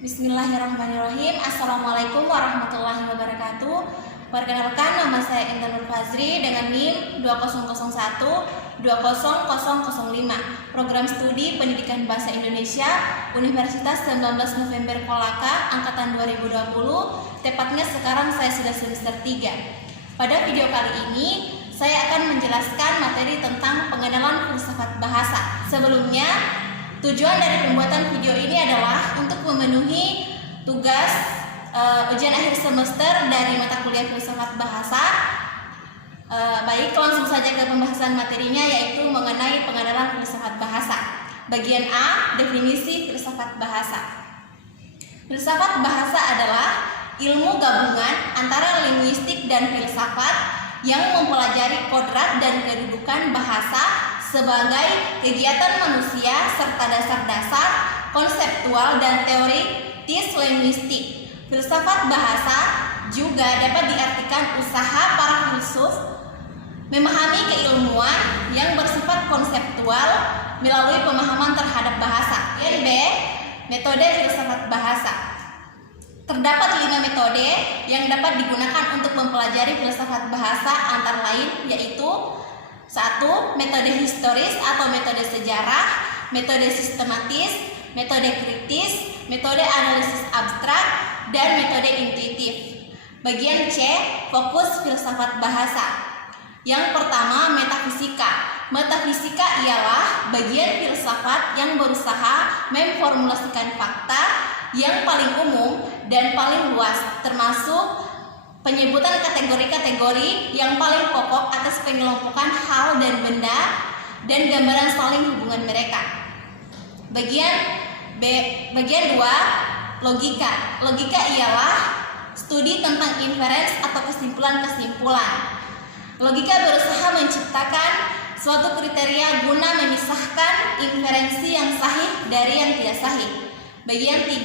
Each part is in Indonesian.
Bismillahirrahmanirrahim. Assalamualaikum warahmatullahi wabarakatuh. Perkenalkan, nama saya Intan Nur Fazri dengan NIM 2001 20005. Program Studi Pendidikan Bahasa Indonesia Universitas 19 November Kolaka Angkatan 2020. Tepatnya sekarang saya sudah semester 3. Pada video kali ini saya akan menjelaskan materi tentang pengenalan filsafat bahasa. Sebelumnya, tujuan dari pembuatan video ini adalah untuk memenuhi tugas ujian akhir semester dari mata kuliah filsafat bahasa. Baik, langsung saja ke pembahasan materinya, yaitu mengenai pengenalan filsafat bahasa. Bagian A, definisi filsafat bahasa. Filsafat bahasa adalah ilmu gabungan antara linguistik dan filsafat yang mempelajari kodrat dan kedudukan bahasa sebagai kegiatan manusia serta dasar-dasar konseptual dan teoritis linguistik. Filsafat bahasa juga dapat diartikan usaha para filsuf memahami keilmuan yang bersifat konseptual melalui pemahaman terhadap bahasa. Bagian B, metode filsafat bahasa. Terdapat 5 metode yang dapat digunakan untuk mempelajari filsafat bahasa, antara lain yaitu 1. Metode historis atau metode sejarah, metode sistematis, metode kritis, metode analisis abstrak, dan metode intuitif. Bagian C, fokus filsafat bahasa. Yang pertama, metafisika. Metafisika ialah bagian filsafat yang berusaha memformulasikan fakta yang paling umum dan paling luas, termasuk penyebutan kategori-kategori yang paling pokok atas pengelompokan hal dan benda dan gambaran saling hubungan mereka. Bagian 2, logika. Logika ialah studi tentang inference atau kesimpulan-kesimpulan. Logika berusaha menciptakan suatu kriteria guna memisahkan inferensi yang sahih dari yang tidak sahih. Bagian 3,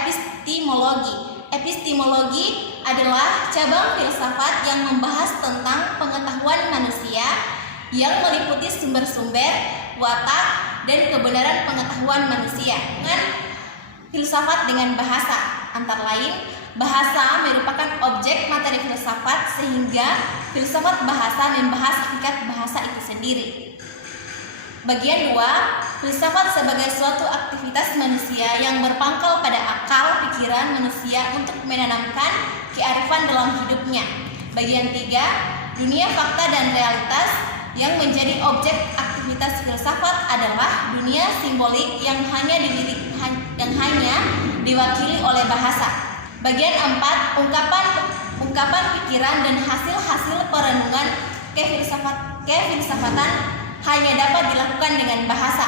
epistemologi. Epistemologi adalah cabang filsafat yang membahas tentang pengetahuan manusia yang meliputi sumber-sumber, watak, dan kebenaran pengetahuan manusia. Dengan filsafat dengan bahasa, antara lain, bahasa merupakan objek materi filsafat sehingga filsafat bahasa membahas hakikat bahasa itu sendiri. Bagian 2, filsafat sebagai suatu aktivitas manusia yang berpangkal pada akal pikiran manusia untuk menanamkan kearifan dalam hidupnya. Bagian 3, dunia fakta dan realitas. Yang menjadi objek aktivitas filsafat adalah dunia simbolik yang hanya diwakili oleh bahasa. Bagian 4, ungkapan pikiran dan hasil-hasil perenungan kefilsafatan hanya dapat dilakukan dengan bahasa.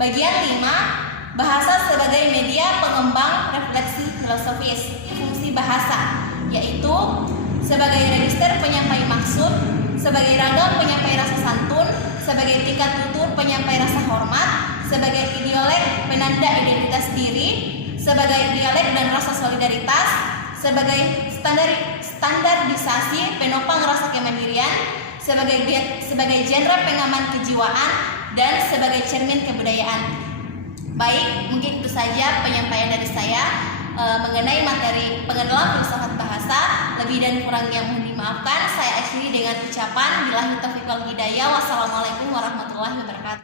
Bagian 5, bahasa sebagai media pengembang refleksi filosofis. Fungsi bahasa yaitu sebagai register penyampai maksud, sebagai ragam penyampai rasa santun, sebagai tingkat tutur penyampai rasa hormat, sebagai idiolek penanda identitas diri, sebagai dialek dan rasa solidaritas, sebagai standarisasi penopang rasa kemandirian, sebagai genre pengaman kejiwaan, dan sebagai cermin kebudayaan. Baik, mungkin itu saja penyampaian dari saya mengenai materi pengenalan filsafat bahasa. Lebih dan kurangnya mohon dimaafkan. Saya akhiri dengan ucapan billahi taufiq wal hidayah. Wassalamualaikum warahmatullahi wabarakatuh.